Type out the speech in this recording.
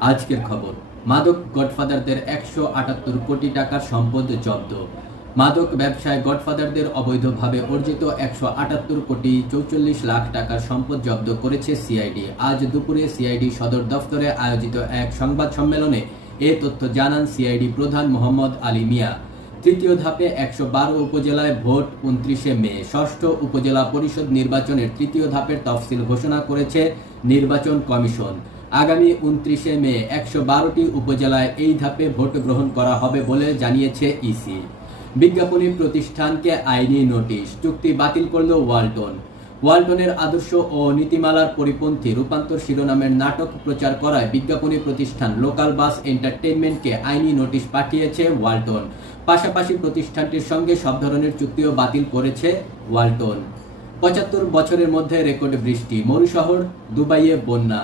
আজকের খবর, মাদক গডফাদারদের ১৭৮ কোটি টাকার সম্পদ জব্দ। মাদক ব্যবসায় গডফাদারদের অবৈধভাবে অর্জিত ১৭৮ কোটি ৪৪ লাখ টাকার সম্পদ জব্দ করেছে সিআইডি। আজ দুপুরে সিআইডি সদর দফতরে আয়োজিত এক সংবাদ সম্মেলনে এ তথ্য জানান সিআইডি প্রধান মোহাম্মদ আলী মিয়া। তৃতীয় ধাপে ১১২ উপজেলায় ভোট ২৯ মে। ষষ্ঠ উপজেলা পরিষদ নির্বাচনের তৃতীয় ধাপের তফসিল ঘোষণা করেছে নির্বাচন কমিশন। আগামী ২৯ মে ১১২টি উপজেলায় এই ধাপে ভোট গ্রহণ করা হবে বলে জানিয়েছে ইসি। বিজ্ঞাপনী প্রতিষ্ঠানকে আইনি নোটিশ, চুক্তি বাতিল করল ওয়ালটন। ওয়ালটনের আদর্শ ও নীতিমালার পরিপন্থী রূপান্তর শিরোনামের নাটক প্রচার করায় বিজ্ঞাপনী প্রতিষ্ঠান লোকাল বাস এন্টারটেইনমেন্টকে আইনি নোটিশ পাঠিয়েছে ওয়ালটন। পাশাপাশি প্রতিষ্ঠানটির সঙ্গে সব ধরনের চুক্তিও বাতিল করেছে ওয়ালটন। ৭৫ বছরের মধ্যে রেকর্ড বৃষ্টি, মরু শহর দুবাইয়ে বন্যা।